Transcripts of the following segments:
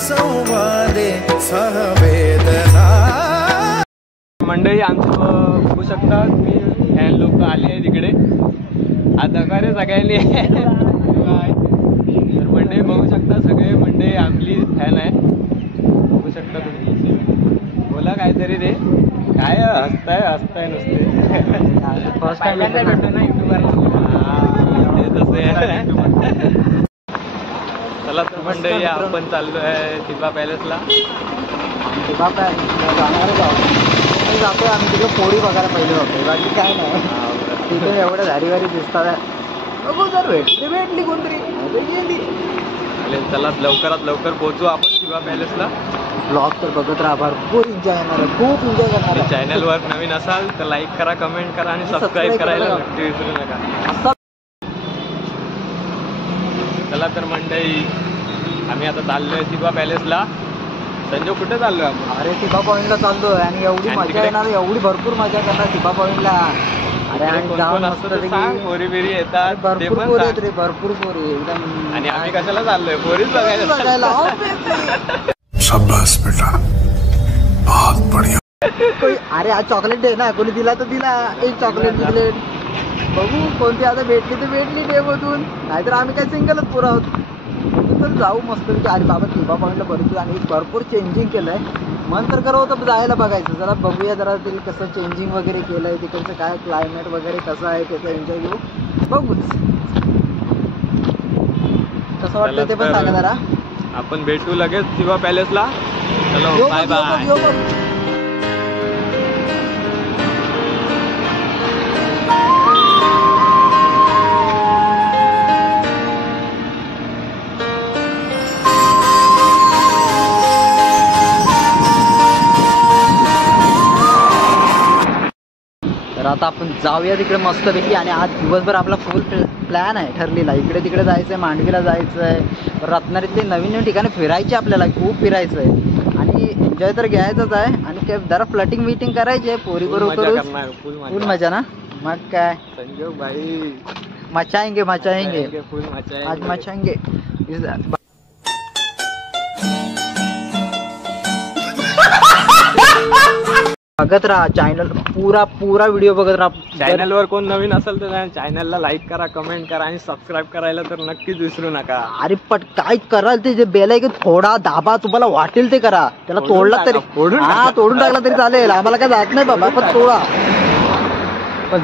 संवादे सहवेदना। मंडळी आमचं बघू शकता तुम्ही, फॅन लोक आले आहेत इकडे आता का रे सगळ्यांनी तर मंडळी बघू शकता, सगळे मंडळी आपली फॅन आहे, बघू शकता तुम्ही। बोला काहीतरी रे, काय हसताय नुसते फर्स्ट टाइम भेटतो ना युट्यूबवर। चला तर मंडळी आपण चाललो आहे थिबा पॅलेसला। थिबा पॅलेसला जातोय आम्ही, तिकडे पोळी बघायला पहिले होते, बाकी काय नाही। तिथे एवढ्या धारी वारी दिसतात, बघू जर भेटली कोणतरी गेली। चला लवकरात लवकर पोहोचू आपण थिबा पॅलेसला। ब्लॉग तर बघत राहा, भरपूर एन्जॉय येणार आहे, खूप एन्जॉय करणार आहे। चॅनलवर नवीन असाल तर लाईक करा, कमेंट करा आणि सबस्क्राईब करायला विसरू नका। चला तर मंडळी आम्ही आता चाललोय थिबा पॅलेसला। संजय कुठे चाललोय आपण? अरे थिबा पॉईंटला चाललोय आणि एवढी मजा येणार, एवढी भरपूर मजा करणार थिबा पॉईंटला। अरे पोरी बिरी येतात, भरपूर पोरी येत रे, भरपूर पोरी एकदम। आणि आम्ही कशाला चाललोय? पोरीच बघायला। शाबाश बेटा, बहुत बढ़िया। अरे आज चॉकलेट डे ना, कोणी दिला तर दिला एक चॉकलेट बिकलेट, बघू कोणती आता भेटली तर भेटली डे मधून, नाहीतर आम्ही काय सिंगलच पुरा आहोत। तर जाऊ मस्त। अरे बाबा थिबा पॉईंटला भरपूर चेंजिंग केलंय, मन तर करत होतं जायला बघायचं, जरा बघूया जरा ते कसं चेंजिंग वगैरे केलंय, तिकडचं काय क्लायमेट वगैरे कसं आहे त्याचा एन्जॉय घेऊ, बघूच कसं वाटतं ते पण सांगा जरा। आपण भेटू लगेच थिबा पॅलेसला। चलो बाय बाय। तर आता आपण जाऊया तिकडे मस्तपैकी, आणि आज दिवसभर आपला फुल प्लॅन आहे ठरलेला, इकडे तिकडे जायचं आहे, मांडवीला जायचं आहे, रत्नागिरीतले नवीन ठिकाणी फिरायचे, आपल्याला खूप फिरायचं आहे आणि एन्जॉय तर घ्यायचंच आहे, आणि काय जरा फ्लटिंग मीटिंग करायची आहे पोरी बरोबर, फुल मजा ना। मग काय संजय भाई मचाएंगे फुल आज मचाएंगे। बघत राहा चॅनल, पुरा व्हिडिओ बघत राहा। चॅनलवर कोण नवीन असेल तर चॅनलला लाईक करा, कमेंट करा आणि सबस्क्राईब करायला तर नक्कीच विसरू नका। अरे पण काय कराल ते, जे बेल आहे की थोडा दाबा, तुम्हाला वाटेल ते करा, त्याला तोडला तरी तोडून टाकला तरी चालेल, आम्हाला काय जात नाही बाबा, पण तोडा। पण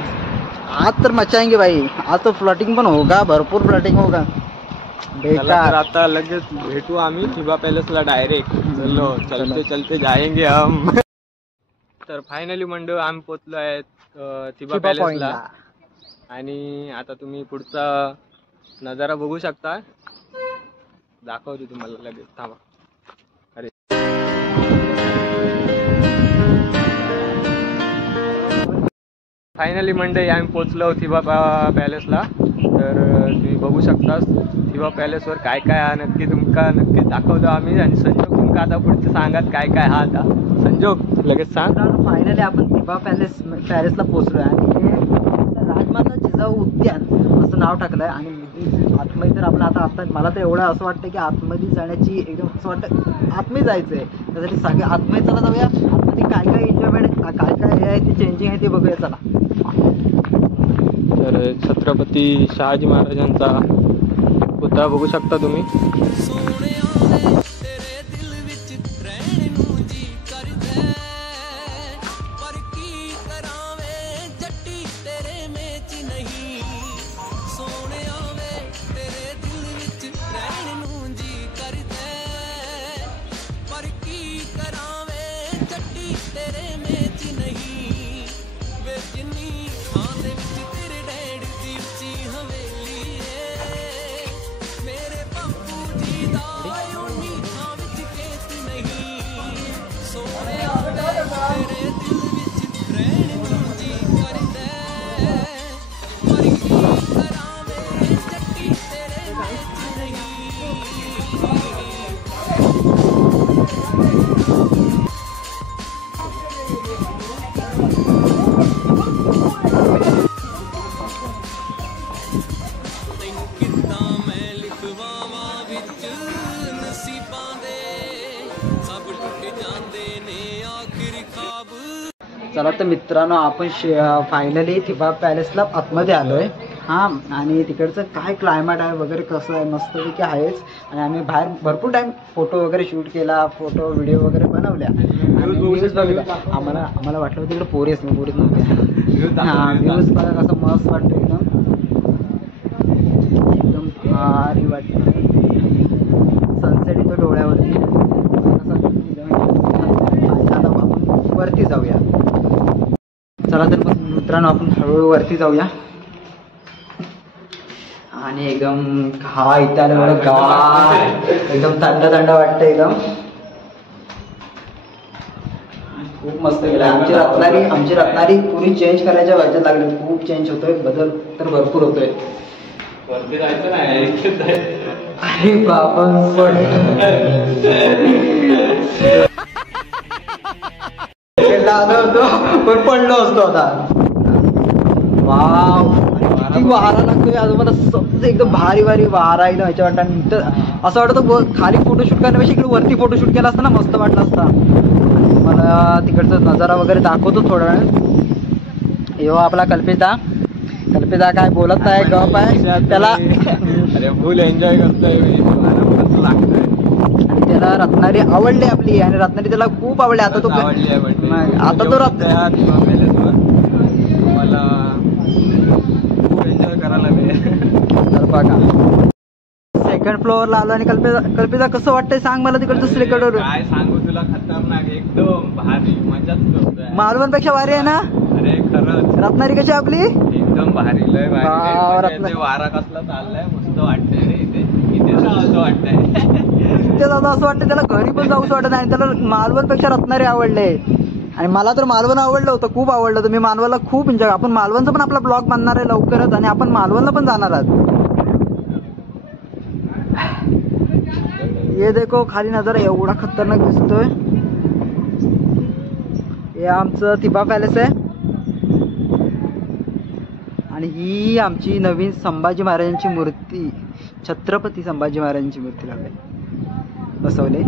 आज तर मचाएंगे भाई, आज तर फ्लटिंग पण होगा, भरपूर फ्लटिंग होगा बेकार। आता लगेच भेटू आम्ही थिबा पॅलेसला डायरेक्ट। चलो चलते जाएंगे हम। तर फायनली मंडळ आम्ही पोचलो आहे थिबा पॅलेसला, आणि आता तुम्ही पुढचा नजारा बघू शकता, दाखवतो तुम्हाला लगेच, थांबा। अरे फायनली मंडळी आम्ही पोचलो थिबा पॅलेसला। तर तुम्ही बघू शकता थिबा पॅलेसवर काय काय आहे नक्की दाखवतो आम्ही, आणि संजोग तुमका आता पुढचं सांगत काय काय हा आता। संजोग लगेच सांग। फायनली आपण थिबा पॅलेसला पोहोचलोय, आणि हे राजमाता जिजाऊ उद्यान असं नाव टाकलंय, आणि आतमध्ये तर आपलं आता मला तर एवढं असं वाटतं की आतमध्ये जाण्याची एकदम असं वाटतं आतमध्ये जायचंय, त्यासाठी सगळे आतमध्ये चला जाऊया। आतमध्ये काय काय एन्जॉयमेंट काय हे आहे ते चेंजिंग आहे ते बघूया चला। तर छत्रपती शहाजी महाराजांचा पुतळा बघू शकता तुम्ही। चला तर मित्रांनो, आपण फायनली थिबा पॅलेसला आतमध्ये आलोय. हां, आणि तिकडचं काय क्लायमेट आहे वगैरे कसं आहे, मस्तपैकी आहेच. आणि आम्ही बाहेर भरपूर टाईम फोटो वगैरे शूट केला, फोटो व्हिडिओ वगैरे बनवल्या. व्ह्यूज बघितला. आम्हाला वाटलं होतं तिकडे पोरीच नव्हते. हां, व्ह्यूज बघा कसं मस्त वाटतं एकदम भारी वाटतं. सनसेट येतो डोळ्यावरती. आता आपण वरती जाऊया. चला तर मग मित्रांनो, आपण हळूहळू वरती जाऊया. आणि एकदम इथं आलं एवढं गार, एकदम थंड थंड वाटतं एकदम. खूप मस्त गेलं. आमची रत्नारी पुरी चेंज करायच्या वाजत लागली. खूप चेंज होतोय, बदल तर भरपूर होतोय. अरे बाबा, आलो होतो पण पडलो असतो आता. वाव, किती वारा लागतोय आजूबाजूला. समज एकदम भारी वारा एकदम ह्याच्या वाटतं. असं वाटतं खाली फोटोशूट करण्यापेक्षा इकडे वरती फोटोशूट केला असता ना, मस्त वाटलं असता. मला तिकडचा नजारा वगैरे दाखवतो थोडा वेळ. यो आपला कल्पिता काय बोलत नाही, गप आहे त्याला. अरे फुल एन्जॉय करतोय लागतोय. आणि त्याला रत्नागिरी आवडली आपली, आणि रत्नागिरी त्याला खूप आवडली. आता तो आवडली आहे. आता तो मला खूप एन्जॉय करायला मिळेल. तर बघा, सेकंड फ्लोअरला आलो. आणि कल्पिता कसं वाटतंय सांग मला तिकडचं सिलेक्टवर. काय सांगू तुला, खतरनाक एकदम भारी, मजाच करतोय. मालवणपेक्षा भारी आहे ना. अरे खरंच, रत्नागिरी कशी आपली एकदम भारी, लय वाव, भारी. रत्नागिरी. वारा कसला चाललाय, मस्त वाटतंय रे. इथे असं वाटतंय. इथे जाऊ असं वाटतं, त्याला घरी पण जाऊसं वाटत नाही. त्याला मालवणपेक्षा रत्नागिरी आवडले. आणि मला तर मालवण आवडलं होतं, खूप आवडलं होतं. मी मालवणला खूप एन्जॉय. आपण मालवणचा पण आपला ब्लॉग बनणार आहे लवकरच, आणि आपण मालवणला पण जाणार आहोत. ये देखो, खाली नजारा एवढा खतरनाक दिसतोय. हे आमचं थिबा पॅलेस आहे. आणि ही आमची नवीन संभाजी महाराजांची मूर्ती, छत्रपती संभाजी महाराजांची मूर्ती लागली बसवले.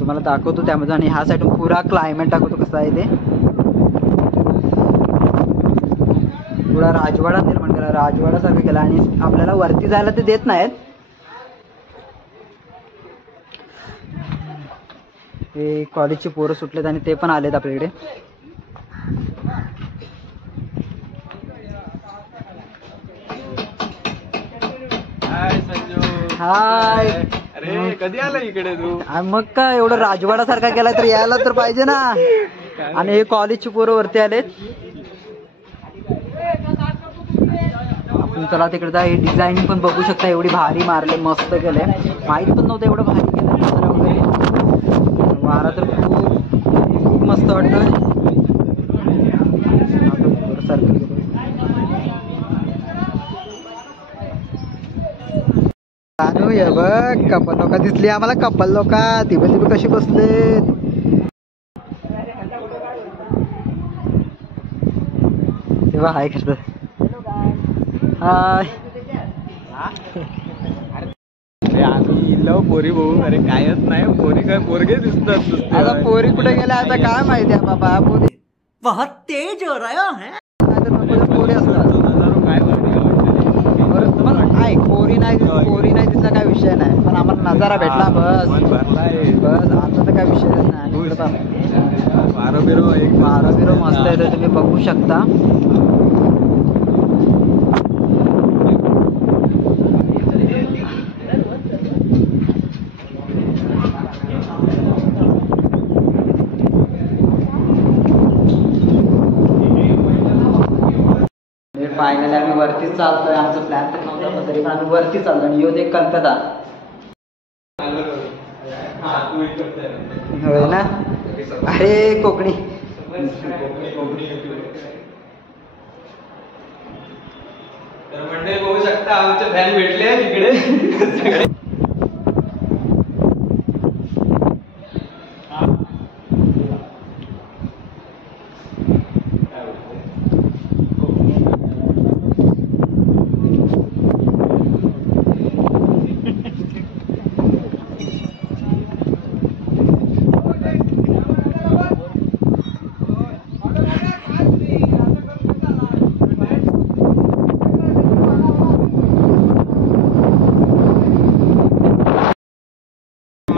तुम्हाला दाखवतो त्यामध्ये. आणि ह्या साईडून पुरा क्लायमेट दाखवतो कसं आहे ते. पुरा राजवाडा निर्माण केला, राजवाडा सारखं केला. आणि आपल्याला वरती जायला ते देत नाहीत. हे कॉलेजचे पोरं सुटलेत आणि ते पण आलेत आपल्याकडे. हाय. अरे कधी आला इकडे तू? मग काय, एवढं राजवाडा सारखा केलाय तर यायला तर पाहिजे ना. आणि हे कॉलेजचे पोरं वरती आलेत. आपण चला तिकडे जा. हे डिझाईनिंग पण बघू शकता, एवढी भारी मारले, मस्त केले. माहित पण नव्हतं एवढं भारी केलं नजारा वगैरे. वारा तर खूप मस्त वाटतोय. हे बघ, कपल लोक दिसली आम्हाला. कपल लोक ती कशी बसले. तेव्हा हाय करत. हाय. आम्ही लव पोरी बघू. अरे कायच नाही, पोरी काय पोरगे दिसतात. आता पोरी कुठे गेल्या आता काय माहिती आहे बाबा. पोरी बहुत तेज हो रहा है. पोरी असतात काय, पोरी नाही तिथला काय विषय नाही. पण आम्हाला नजारा भेटला बस. आता तर काय विषयच नाही. वारं बिरो मस्त येतो, तुम्ही बघू शकता. फायनली आम्ही वरतीच चालतोय. आमचा प्लॅन तर नव्हता, तरी पण आम्ही वरती चाललो. आणि यो एक कल्पना होय ना. अरे कोकणी. तर मंडळी बघू शकता, आमचे फॅन भेटले तिकडे.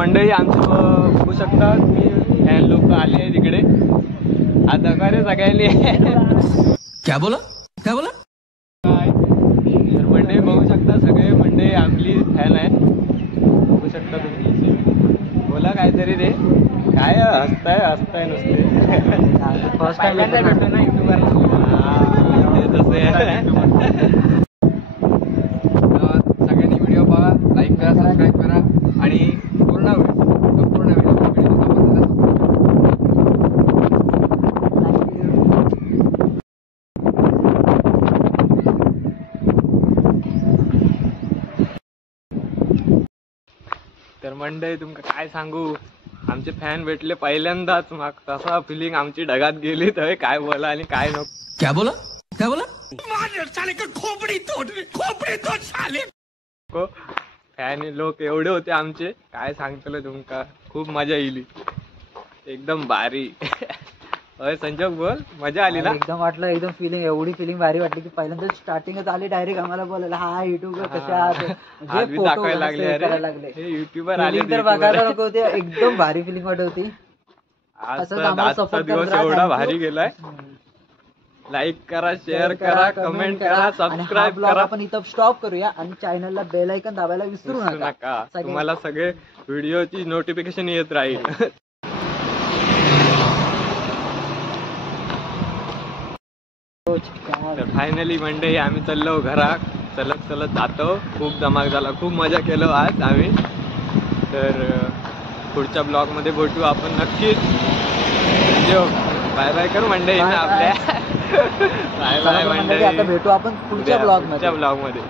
मंडळी आमचं बघू शकता तुम्ही, फॅन लोक आले तिकडे आता का रे सगळ्यांनी क्या बोला क्या बोला काय तर मंडळी बघू शकता, सगळे मंडळी आपली फॅन आहेत बघू शकता तुम्ही. बोला काहीतरी रे, काय हसताय नुसते. फर्स्ट टाइम भेटतो ना सगळ्यांनी व्हिडिओ पहा, लाईक करा, सबस्क्राईब करा आणि संपूर्ण व्हिडिओ तर मंडळी तुमका काय सांगू, आमचे फॅन भेटले पहिल्यांदाच, मग तसा फिलिंग आमची ढगात गेली तर काय बोला आणि काय नको. क्या बोला क्या बोला फॅन लोक एवढे होते आमचे, काय सांगतलं तुमका, खूप मजा येईल एकदम भारी. अरे संजोग बोल, मजा आली ना? एकदम वाटलं, एकदम फिलिंग, एवढी फिलिंग भारी वाटली की पहिल्यांदा स्टार्टिंगच आली डायरेक्ट आम्हाला बोलायला, हा युट्यूबर कसे आहात दाखवायला लागले, हे युट्यूबर आले तर बघायला नको होते. एकदम भारी फिलिंग वाटत होती. आजचा दिवस एवढा भारी गेलाय. लाईक करा, शेअर करा, कमेंट करा, सबस्क्राईब करा. आपण इथं स्टॉप करूया आणि चॅनलला बेल आयकॉन दाबायला विसरू नका. तुम्हाला सगळे व्हिडिओची नोटिफिकेशन येत राहील. तर फायनली मंडळी आम्ही चाललो घरात, चलत जातो. खूप धमाक झाला, खूप मजा केलो आज आम्ही. तर पुढच्या ब्लॉग मध्ये भेटू आपण नक्कीच. बाय बाय कर मंडळी आपल्या. बाय बाय मंडळी, आता भेटू आपण पुढच्या ब्लॉग मध्ये.